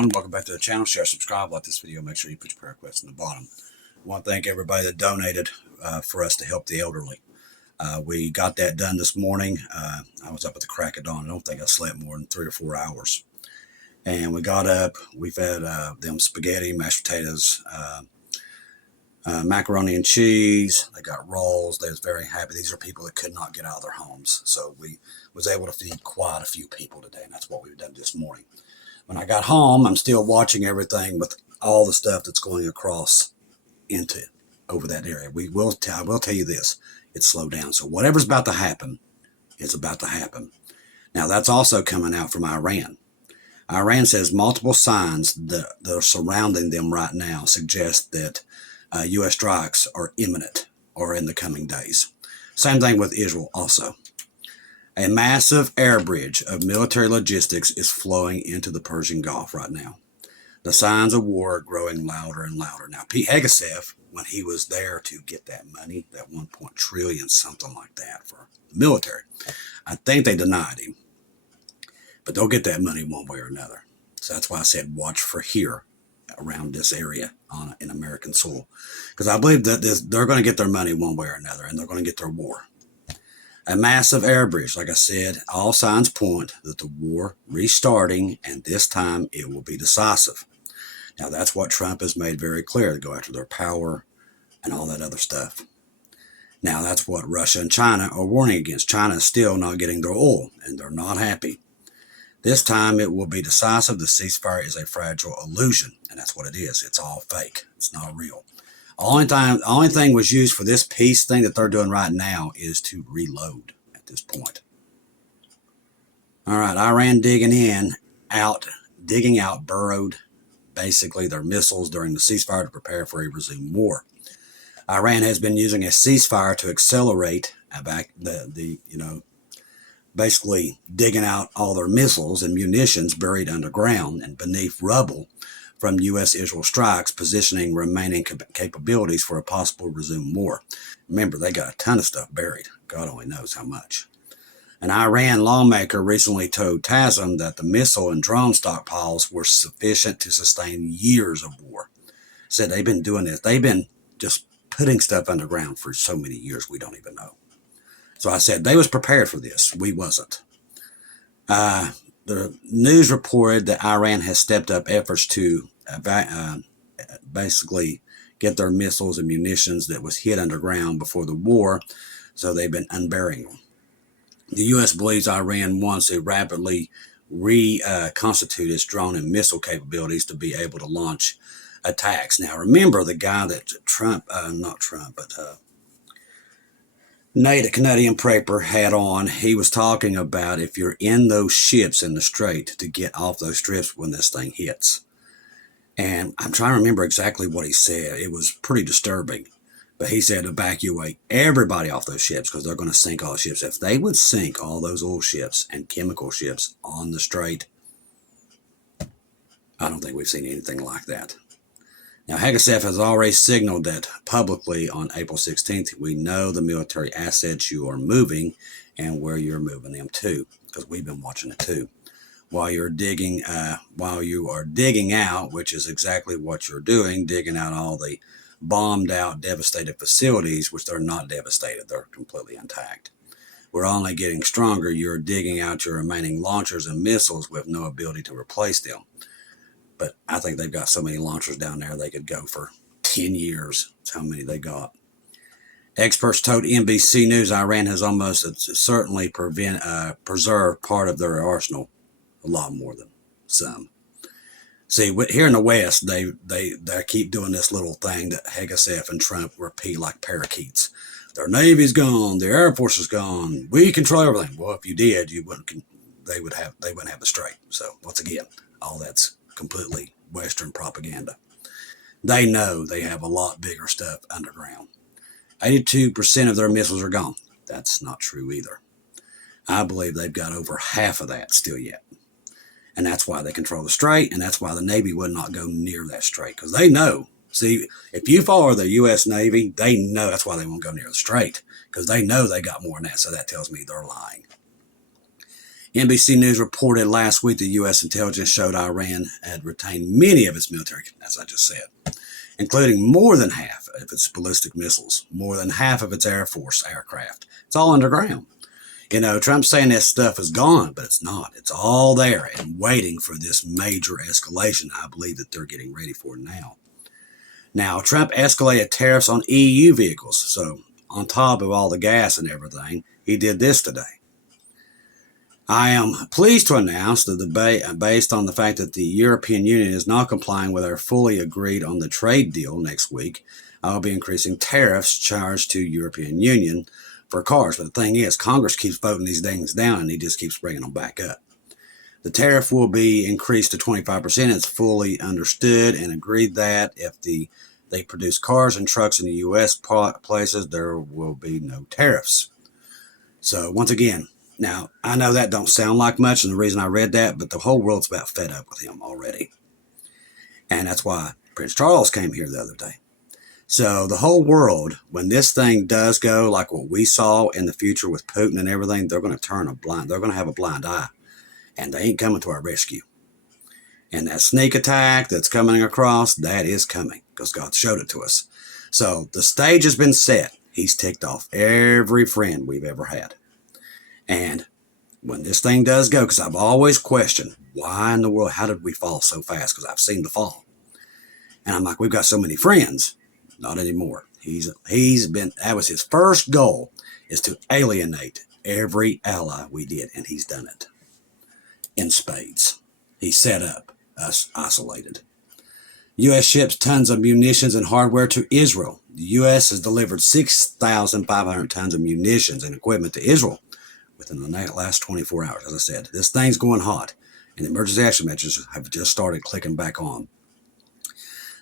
everyone. Welcome back to the channel. Share, subscribe, like this video. Make sure you put your prayer requests in the bottom. I want to thank everybody that donated for us to help the elderly. We got that done this morning. I was up at the crack of dawn. I don't think I slept more than 3 or 4 hours. And we got up. We fed them spaghetti, mashed potatoes, macaroni and cheese. They got rolls. They was very happy. These are people that could not get out of their homes. So we was able to feed quite a few people today, and that's what we've done this morning. When I got home, I'm still watching everything with all the stuff that's going across over that area. I will tell you this, it's slowed down. So whatever's about to happen is about to happen. Now that's also coming out from Iran. Iran says multiple signs that are surrounding them right now suggest that U.S. strikes are imminent or in the coming days. Same thing with Israel also. A massive air bridge of military logistics is flowing into the Persian Gulf right now. The signs of war are growing louder and louder. Now, P.O.Box, when he was there to get that money, that 1 trillion, something like that for the military, I think they denied him. But they'll get that money one way or another. So that's why I said watch for here around this area in American soil. Because I believe that they're going to get their money one way or another, and they're going to get their war. A massive air bridge, like I said, all signs point that the war restarting, and this time it will be decisive. Now, that's what Trump has made very clear, to go after their power and all that other stuff. Now, that's what Russia and China are warning against. China is still not getting their oil, and they're not happy. This time it will be decisive. The ceasefire is a fragile illusion, and that's what it is. It's all fake. It's not real. The only thing was used for this peace thing that they're doing right now is to reload at this point. All right, Iran digging out burrowed, basically their missiles during the ceasefire to prepare for a resumed war. Iran has been using a ceasefire to accelerate back basically digging out all their missiles and munitions buried underground and beneath rubble from U.S.-Israel strikes, positioning remaining capabilities for a possible resumed war. Remember, they got a ton of stuff buried. God only knows how much. An Iran lawmaker recently told TASM that the missile and drone stockpiles were sufficient to sustain years of war. Said they've been doing this. They've been just putting stuff underground for so many years we don't even know. So I said they was prepared for this. We wasn't. The news reported that Iran has stepped up efforts to basically get their missiles and munitions that was hid underground before the war, so they've been unburying them. The U.S. believes Iran wants to rapidly reconstitute its drone and missile capabilities to be able to launch attacks. Now, remember the guy that Nate, a Canadian paper, had on, he was talking about if you're in those ships in the strait, to get off those strips when this thing hits. And I'm trying to remember exactly what he said. It was pretty disturbing. But he said evacuate everybody off those ships because they're going to sink all the ships. If they would sink all those oil ships and chemical ships on the strait, I don't think we've seen anything like that. Now, Hegesef has already signaled that publicly on April 16th, we know the military assets you are moving and where you're moving them to, because we've been watching it too. While you are digging out, which is exactly what you're doing, digging out all the bombed out, devastated facilities, which they're not devastated, they're completely intact. We're only getting stronger. You're digging out your remaining launchers and missiles with no ability to replace them. But I think they've got so many launchers down there they could go for 10 years. That's how many they got. Experts told NBC News Iran has almost certainly preserved part of their arsenal, a lot more than some. See, here in the West, they keep doing this little thing that Hegesef and Trump repeat like parakeets. Their Navy's gone, their Air Force is gone. We control everything. Well, if you did, they wouldn't have the strait. So once again, all that's completely Western propaganda. They know they have a lot bigger stuff underground. 82% of their missiles are gone. That's not true either. I believe they've got over half of that still yet. And that's why they control the strait, and that's why the Navy would not go near that strait, because they know. See, if you follow the U.S. Navy, they know that's why they won't go near the strait, because they know they got more than that, so that tells me they're lying. NBC News reported last week that U.S. intelligence showed Iran had retained many of its military, as I just said, including more than half of its ballistic missiles, more than half of its Air Force aircraft. It's all underground. Trump's saying this stuff is gone, but it's not. It's all there and waiting for this major escalation. I believe that they're getting ready for now. Now, Trump escalated tariffs on EU vehicles. So, on top of all the gas and everything, he did this today. I am pleased to announce that based on the fact that the European Union is not complying with our fully agreed on the trade deal next week, I will be increasing tariffs charged to European Union for cars. But the thing is, Congress keeps voting these things down and he just keeps bringing them back up. The tariff will be increased to 25%. It's fully understood and agreed that if they produce cars and trucks in the U.S. places, there will be no tariffs. So once again, now I know that don't sound like much, and the reason I read that, but the whole world's about fed up with him already. And that's why Prince Charles came here the other day. So the whole world, when this thing does go, like what we saw in the future with Putin and everything, they're going to they're going to have a blind eye, and they ain't coming to our rescue. And that sneak attack that's coming across, that is coming because God showed it to us. So the stage has been set. He's ticked off every friend we've ever had. And when this thing does go, because I've always questioned, why in the world, how did we fall so fast? Because I've seen the fall. And I'm like, we've got so many friends. Not anymore. That was his first goal, is to alienate every ally we did, and he's done it in spades. He set up us isolated. U.S. ships tons of munitions and hardware to Israel. The U.S. has delivered 6,500 tons of munitions and equipment to Israel within the last 24 hours. As I said, this thing's going hot, and the emergency action measures have just started clicking back on.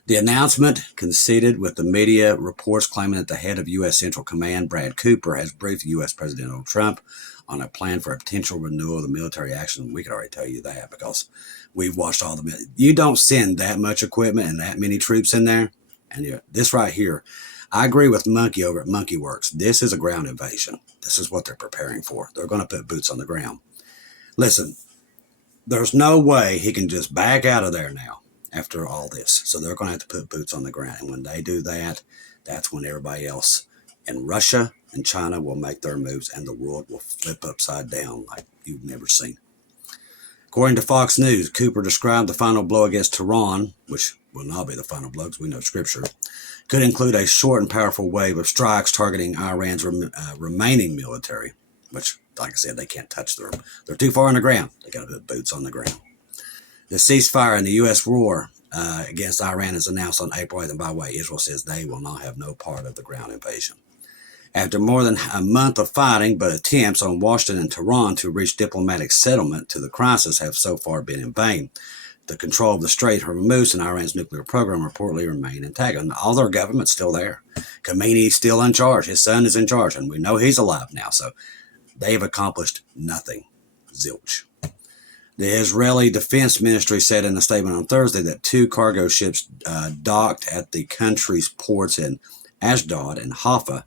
The announcement coincided with the media reports claiming that the head of U.S. Central Command, Brad Cooper, has briefed U.S. President Donald Trump on a plan for a potential renewal of the military action. We could already tell you that because we've watched all the... You don't send that much equipment and that many troops in there. And this right here, I agree with Monkey over at Monkey Works. This is a ground invasion. This is what they're preparing for. They're going to put boots on the ground. Listen, there's no way he can just back out of there now after all this. So they're going to have to put boots on the ground. And when they do that, that's when everybody else in Russia and China will make their moves and the world will flip upside down like you've never seen. According to Fox News, Cooper described the final blow against Tehran, which will not be the final blow because we know Scripture, could include a short and powerful wave of strikes targeting Iran's remaining military, which, like I said, they can't touch them. They're too far on the ground. They got to put boots on the ground. The ceasefire in the U.S. war against Iran is announced on April 8th, and by the way, Israel says they will not have no part of the ground invasion. After more than a month of fighting, but attempts on Washington and Tehran to reach diplomatic settlement to the crisis have so far been in vain. The control of the Strait of Hormuz and Iran's nuclear program reportedly remain intact. And all their government's still there. Khomeini's still in charge. His son is in charge, and we know he's alive now. So they've accomplished nothing. Zilch. The Israeli Defense Ministry said in a statement on Thursday that 2 cargo ships docked at the country's ports in Ashdod and Haifa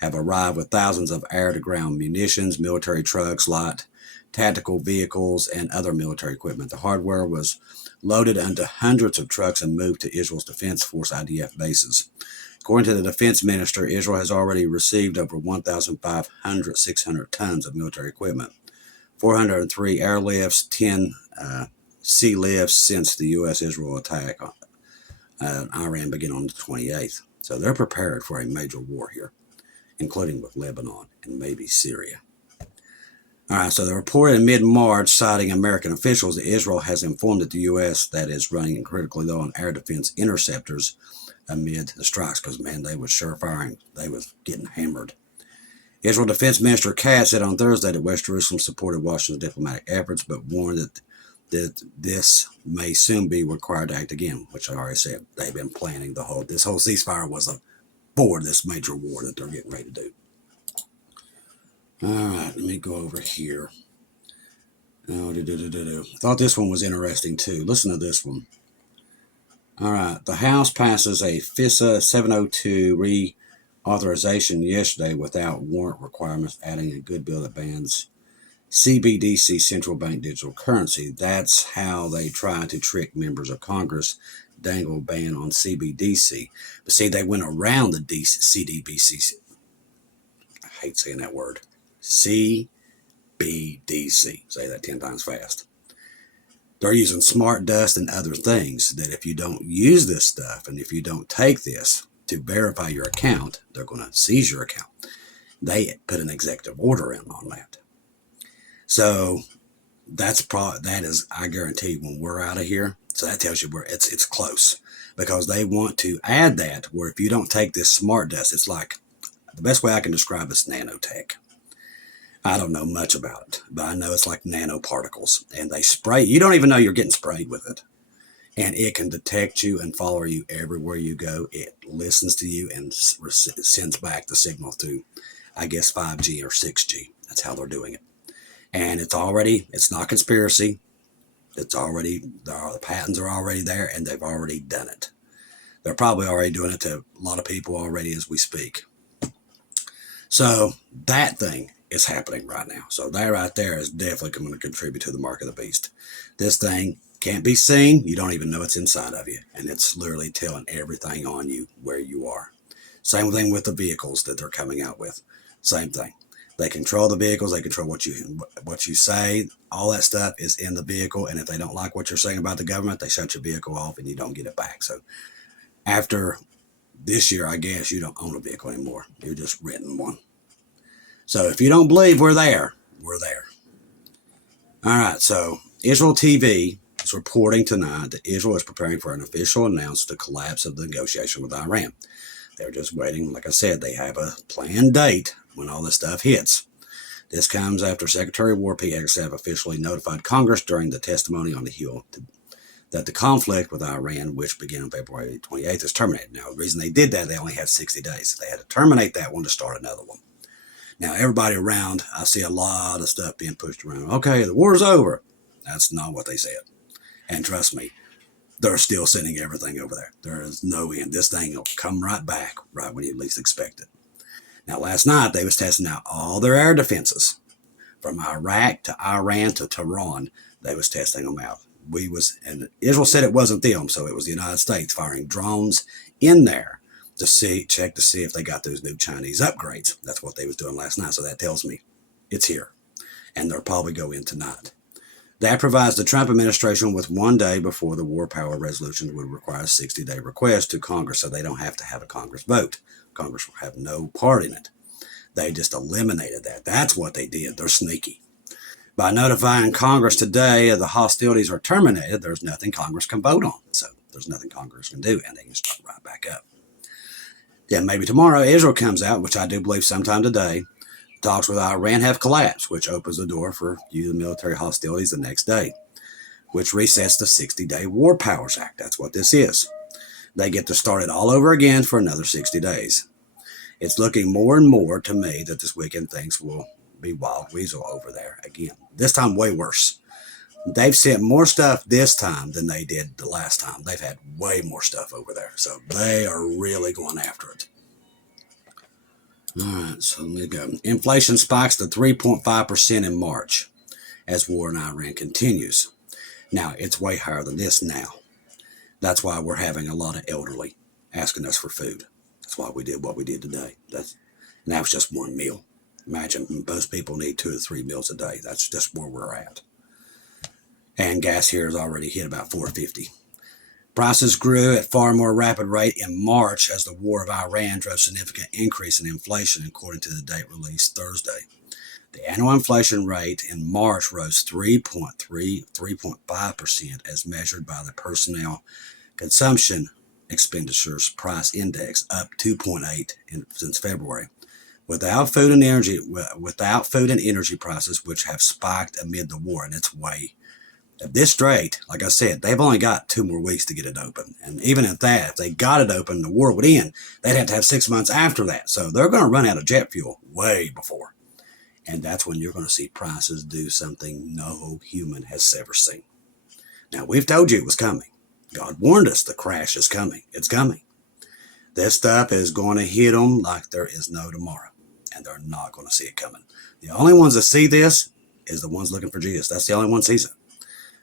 have arrived with thousands of air-to-ground munitions, military trucks, light tactical vehicles, and other military equipment. The hardware was loaded onto hundreds of trucks and moved to Israel's Defense Force IDF bases. According to the defense minister, Israel has already received over 600 tons of military equipment, 403 airlifts, 10 sea lifts since the U.S.-Israel attack on Iran began on the 28th. So they're prepared for a major war here, including with Lebanon and maybe Syria. All right, so the report in mid-March, citing American officials, that Israel has informed that the U.S. that is running critically low on air defense interceptors amid the strikes, because, man, they was sure firing. They was getting hammered. Israel Defense Minister Katz said on Thursday that West Jerusalem supported Washington's diplomatic efforts, but warned that this may soon be required to act again, which I already said. They've been planning this whole ceasefire was for this major war that they're getting ready to do. All right, let me go over here. I thought this one was interesting too. Listen to this one. All right, the House passes a FISA 702 reauthorization yesterday without warrant requirements, adding a good bill that bans CBDC, central bank digital currency. That's how they try to trick members of Congress, dangle a ban on CBDC. But see, they went around the CDBC. I hate saying that word. CBDC. Say that 10 times fast. They're using smart dust and other things that if you don't use this stuff and if you don't take this to verify your account, they're going to seize your account. They put an executive order in on that. So that is, I guarantee, when we're out of here. So that tells you where it's close, because they want to add that where if you don't take this smart dust, it's like, the best way I can describe it's nanotech. I don't know much about it, but I know it's like nanoparticles, and they spray. You don't even know you're getting sprayed with it, and it can detect you and follow you everywhere you go. It listens to you and sends back the signal through, I guess, 5G or 6G. That's how they're doing it. And it's not conspiracy. It's already, the patents are already there, and they've already done it. They're probably already doing it to a lot of people already as we speak. So that thing is happening right now. So that right there is definitely going to contribute to the mark of the beast. This thing can't be seen. You don't even know it's inside of you. And it's literally telling everything on you where you are. Same thing with the vehicles that they're coming out with. Same thing. They control the vehicles. They control what you say. All that stuff is in the vehicle. And if they don't like what you're saying about the government, they shut your vehicle off and you don't get it back. So after this year, I guess you don't own a vehicle anymore. You're just renting one. So if you don't believe we're there, we're there. All right. So Israel TV is reporting tonight that Israel is preparing for an official announcement to collapse of the negotiation with Iran. They're just waiting. Like I said, they have a planned date when all this stuff hits. This comes after Secretary of War P.H.ROPHECY officially notified Congress during the testimony on the Hill that the conflict with Iran, which began on February 28th, is terminated. Now, the reason they did that, they only had 60 days. They had to terminate that one to start another one. Now, everybody around, I see a lot of stuff being pushed around. Okay, the war's over. That's not what they said. And trust me, they're still sending everything over there. There is no end. This thing will come right back right when you least expect it. Now, last night, they was testing out all their air defenses. From Iraq to Iran to Tehran, they was testing them out. And Israel said it wasn't them, so it was the United States firing drones in there to check to see if they got those new Chinese upgrades. That's what they was doing last night, so that tells me it's here. And they'll probably go in tonight. That provides the Trump administration with 1 day before the war power resolution would require a 60-day request to Congress, so they don't have to have a Congress vote. Congress will have no part in it. They just eliminated that. That's what they did. They're sneaky. By notifying Congress today the hostilities are terminated, there's nothing Congress can vote on. So there's nothing Congress can do, and they can start right back up. Then maybe tomorrow Israel comes out, which I do believe sometime today. Talks with Iran have collapsed, which opens the door for the military hostilities the next day, which resets the 60-day War Powers Act. That's what this is. They get to start it all over again for another 60 days. It's looking more and more to me that this weekend things will be wild weasel over there again. This time way worse. They've sent more stuff this time than they did the last time. They've had way more stuff over there. So they are really going after it. All right, so let me go. Inflation spikes to 3.5% in March as war in Iran continues. Now, it's way higher than this now. That's why we're having a lot of elderly asking us for food. That's why we did what we did today. And that was just one meal. Imagine most people need 2 to 3 meals a day. That's just where we're at. And gas here has already hit about $4.50. Prices grew at far more rapid rate in March as the war of Iran drove significant increase in inflation, according to the date released Thursday. The annual inflation rate in March rose 3.5% as measured by the Personnel Consumption Expenditures Price Index, up 2.8 since February. Without food and energy prices, which have spiked amid the war, and it's way. At this rate, like I said, they've only got 2 more weeks to get it open. And even at that, if they got it open, the war would end. They'd have to have 6 months after that. So they're going to run out of jet fuel way before. And that's when you're going to see prices do something no human has ever seen. Now, we've told you it was coming. God warned us the crash is coming. It's coming. This stuff is going to hit them like there is no tomorrow. And they're not going to see it coming. The only ones that see this is the ones looking for Jesus. That's the only one sees it.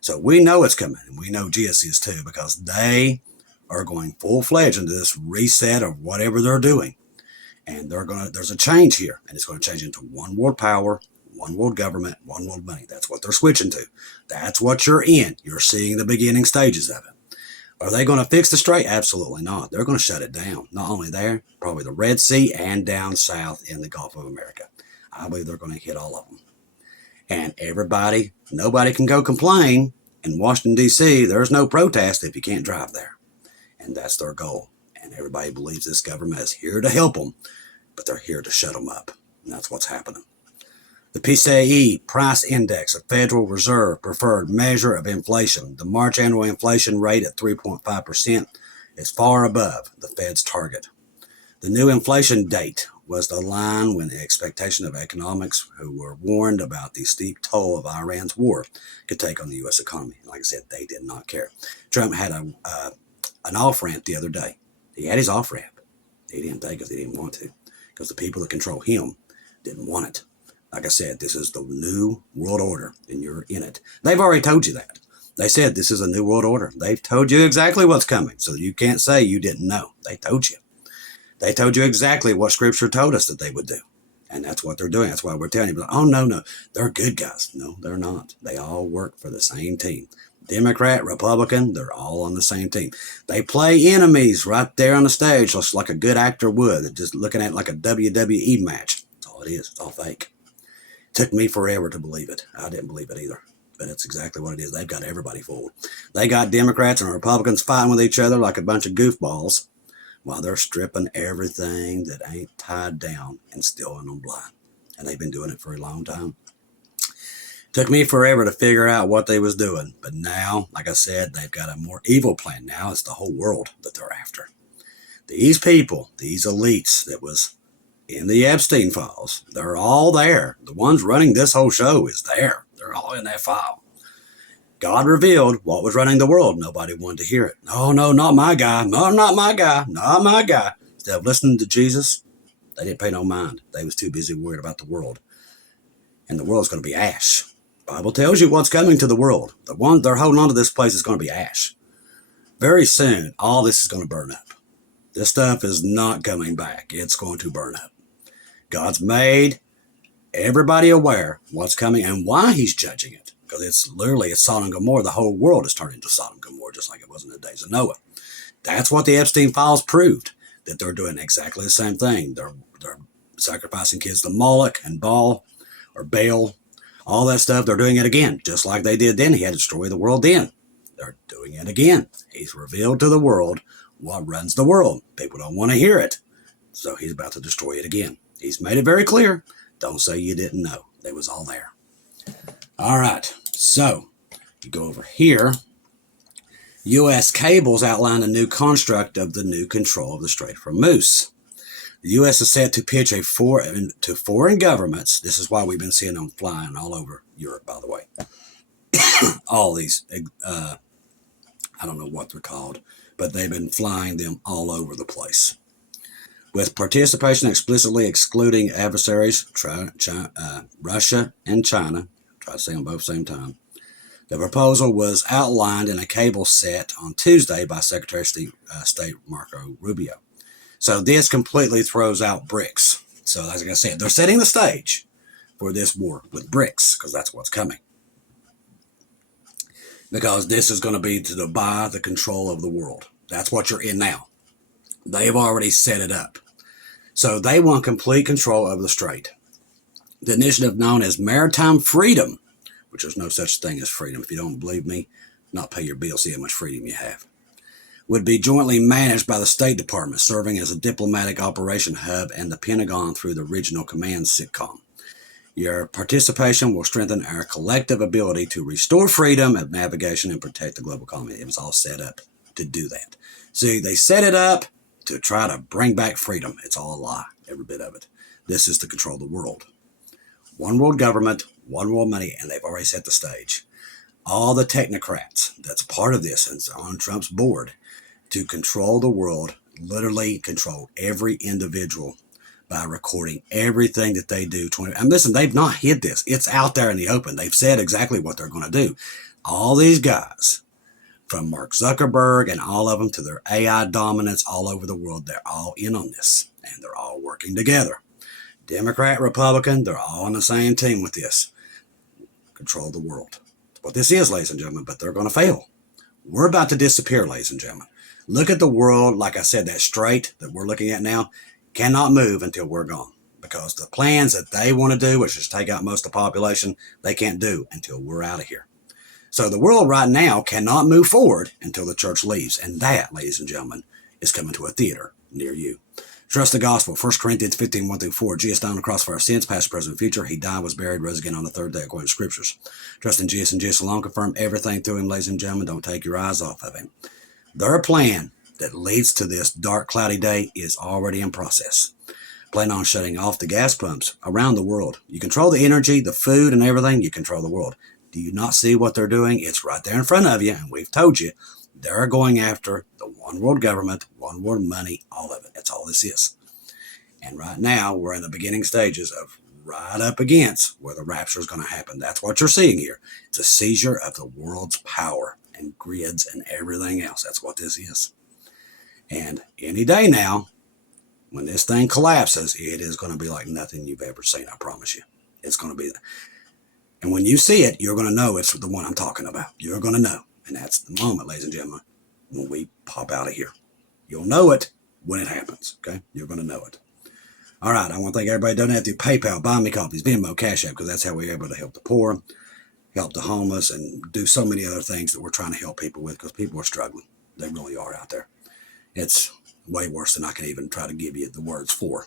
So we know it's coming, and we know Jesus is too, because they are going full-fledged into this reset of whatever they're doing. And there's a change here, and it's going to change into one world power, one world government, one world money. That's what they're switching to. That's what you're in. You're seeing the beginning stages of it. Are they going to fix the strait? Absolutely not. They're going to shut it down. Not only there, probably the Red Sea and down south in the Gulf of America. I believe they're going to hit all of them. And nobody can go complain in Washington, D.C. There's no protest if you can't drive there. And that's their goal. And everybody believes this government is here to help them, but they're here to shut them up. And that's what's happening. The PCE price index, a Federal Reserve preferred measure of inflation, the March annual inflation rate at 3.5% is far above the Fed's target. The new inflation date was the line when the expectation of economics who were warned about the steep toll of Iran's war could take on the U.S. economy. Like I said, they did not care. Trump had an off-ramp the other day. He had his off-ramp. He didn't take it because he didn't want to, because the people that control him didn't want it. Like I said, this is the new world order, and you're in it. They've already told you that. They said this is a new world order. They've told you exactly what's coming, so you can't say you didn't know. They told you. They told you exactly what Scripture told us that they would do, and that's what they're doing. That's why we're telling you, oh, no, they're good guys. No, they're not. They all work for the same team. Democrat, Republican, they're all on the same team. They play enemies right there on the stage, just like a good actor would, just looking at it like a WWE match. That's all it is. It's all fake. It took me forever to believe it. I didn't believe it either, but it's exactly what it is. They've got everybody fooled. They got Democrats and Republicans fighting with each other like a bunch of goofballs while they're stripping everything that ain't tied down and stealing them blind. And they've been doing it for a long time. Took me forever to figure out what they was doing. But now, like I said, they've got a more evil plan. Now it's the whole world that they're after. These people, these elites that was in the Epstein files, they're all there. The ones running this whole show is there. They're all in that file. God revealed what was running the world. Nobody wanted to hear it. No, not my guy. No, not my guy. Not my guy. Instead of listening to Jesus, they didn't pay no mind. They was too busy worried about the world. And the world's going to be ash. Bible tells you what's coming to the world. The one they're holding on to this place is going to be ash. Very soon, all this is going to burn up. This stuff is not coming back. It's going to burn up. God's made everybody aware what's coming and why he's judging it. Because it's Sodom and Gomorrah. The whole world is turning into Sodom and Gomorrah, just like it was in the days of Noah. That's what the Epstein files proved, that they're doing exactly the same thing. They're sacrificing kids to Moloch and Baal, or Baal. All that stuff, they're doing it again, just like they did then. He had to destroy the world then. They're doing it again. He's revealed to the world what runs the world. People don't want to hear it, so he's about to destroy it again. He's made it very clear. Don't say you didn't know. They was all there. All right, so you go over here. U.S. cables outline a new construct of the new control of the Strait of Hormuz. The U.S. is set to pitch to foreign governments. This is why we've been seeing them flying all over Europe, by the way. All these, I don't know what they're called, but they've been flying them all over the place. With participation explicitly excluding adversaries, Russia and China. Try to say them both at the same time. The proposal was outlined in a cable set on Tuesday by Secretary of State Marco Rubio. So this completely throws out BRICS. So as I said, they're setting the stage for this war with BRICS, because that's what's coming. Because this is going to be to buy the control of the world. That's what you're in now. They've already set it up. So they want complete control of the strait. The initiative known as Maritime Freedom, which there's no such thing as freedom. If you don't believe me, not pay your bill, see how much freedom you have. Would be jointly managed by the State Department, serving as a diplomatic operation hub and the Pentagon through the Regional Command SITCOM. Your participation will strengthen our collective ability to restore freedom of navigation and protect the global economy. It was all set up to do that. See, they set it up to try to bring back freedom. It's all a lie, every bit of it. This is to control the world. One world government, one world money, and they've already set the stage. All the technocrats that's part of this and on Trump's board to control the world, literally control every individual by recording everything that they do. And listen, they've not hid this. It's out there in the open. They've said exactly what they're going to do. All these guys, from Mark Zuckerberg and all of them to their AI dominance all over the world, they're all in on this, and they're all working together. Democrat, Republican, they're all on the same team with this. Control the world. That's what this is, ladies and gentlemen, but they're going to fail. We're about to disappear, ladies and gentlemen. Look at the world, like I said, that strait that we're looking at now cannot move until we're gone, because the plans that they want to do, which is take out most of the population, they can't do until we're out of here. So the world right now cannot move forward until the church leaves. And that, ladies and gentlemen, is coming to a theater near you. Trust the gospel. 1 Corinthians 15, 1-4. Jesus died on the cross for our sins, past, present, future. He died, was buried, rose again on the third day, according to scriptures. Trust in Jesus and Jesus alone. Confirm everything through him, ladies and gentlemen. Don't take your eyes off of him. Their plan that leads to this dark, cloudy day is already in process. Plan on shutting off the gas pumps around the world. You control the energy, the food, and everything. You control the world. Do you not see what they're doing? It's right there in front of you, and we've told you. They're going after the one world government, one world money, all of it. That's all this is. And right now, we're in the beginning stages of right up against where the rapture is going to happen. That's what you're seeing here. It's a seizure of the world's power and grids and everything else. That's what this is. And any day now, when this thing collapses, it is going to be like nothing you've ever seen, I promise you. It's going to be. And when you see it, you're going to know it's the one I'm talking about. You're going to know. And that's the moment, ladies and gentlemen, when we pop out of here. You'll know it when it happens, okay? You're going to know it. All right, I want to thank everybody donating through PayPal, Buy Me Coffees, Venmo, Cash App, because that's how we're able to help the poor, help the homeless, and do so many other things that we're trying to help people with, because people are struggling. They really are out there. It's way worse than I can even try to give you the words for.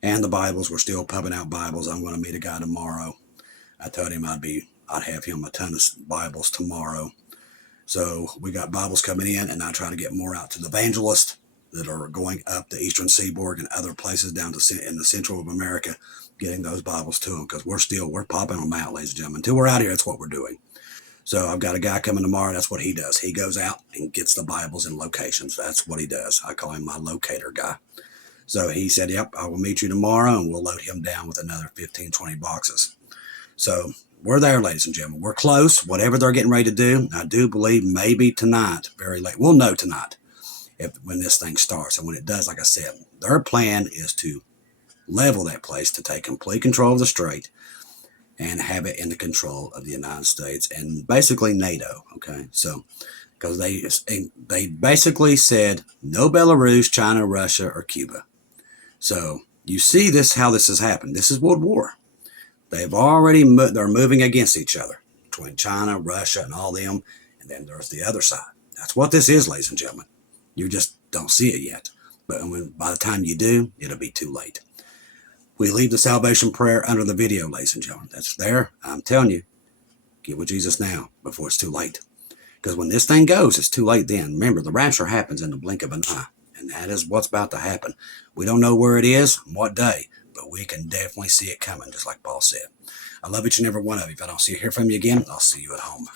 And the Bibles, we're still pumping out Bibles. I'm going to meet a guy tomorrow. I told him I'd have him a ton of Bibles tomorrow. So we got Bibles coming in, and I try to get more out to the evangelists that are going up the eastern seaboard and other places down to in the central of America, getting those Bibles to them, because we're popping them out, ladies and gentlemen. Until we're out here, that's what we're doing. So I've got a guy coming tomorrow. That's what he does. He goes out and gets the Bibles in locations. That's what he does. I call him my locator guy. So he said, yep, I will meet you tomorrow, and we'll load him down with another 15, 20 boxes. So we're there, ladies and gentlemen. We're close. Whatever they're getting ready to do, I do believe maybe tonight, very late. We'll know tonight when this thing starts. And when it does, like I said, their plan is to level that place, to take complete control of the strait and have it in the control of the United States and basically NATO, okay? So, because they basically said no Belarus, China, Russia, or Cuba. So you see this, how this has happened. This is World War. They've already, they're moving against each other between China, Russia, and all them. And then there's the other side. That's what this is, ladies and gentlemen. You just don't see it yet. But by the time you do, it'll be too late. We leave the salvation prayer under the video, ladies and gentlemen. That's there. I'm telling you, get with Jesus now before it's too late. Because when this thing goes, it's too late then. Remember, the rapture happens in the blink of an eye. And that is what's about to happen. We don't know where it is, what day, but we can definitely see it coming, just like Paul said. I love each and every one of you. If I don't see you, hear from you again, I'll see you at home.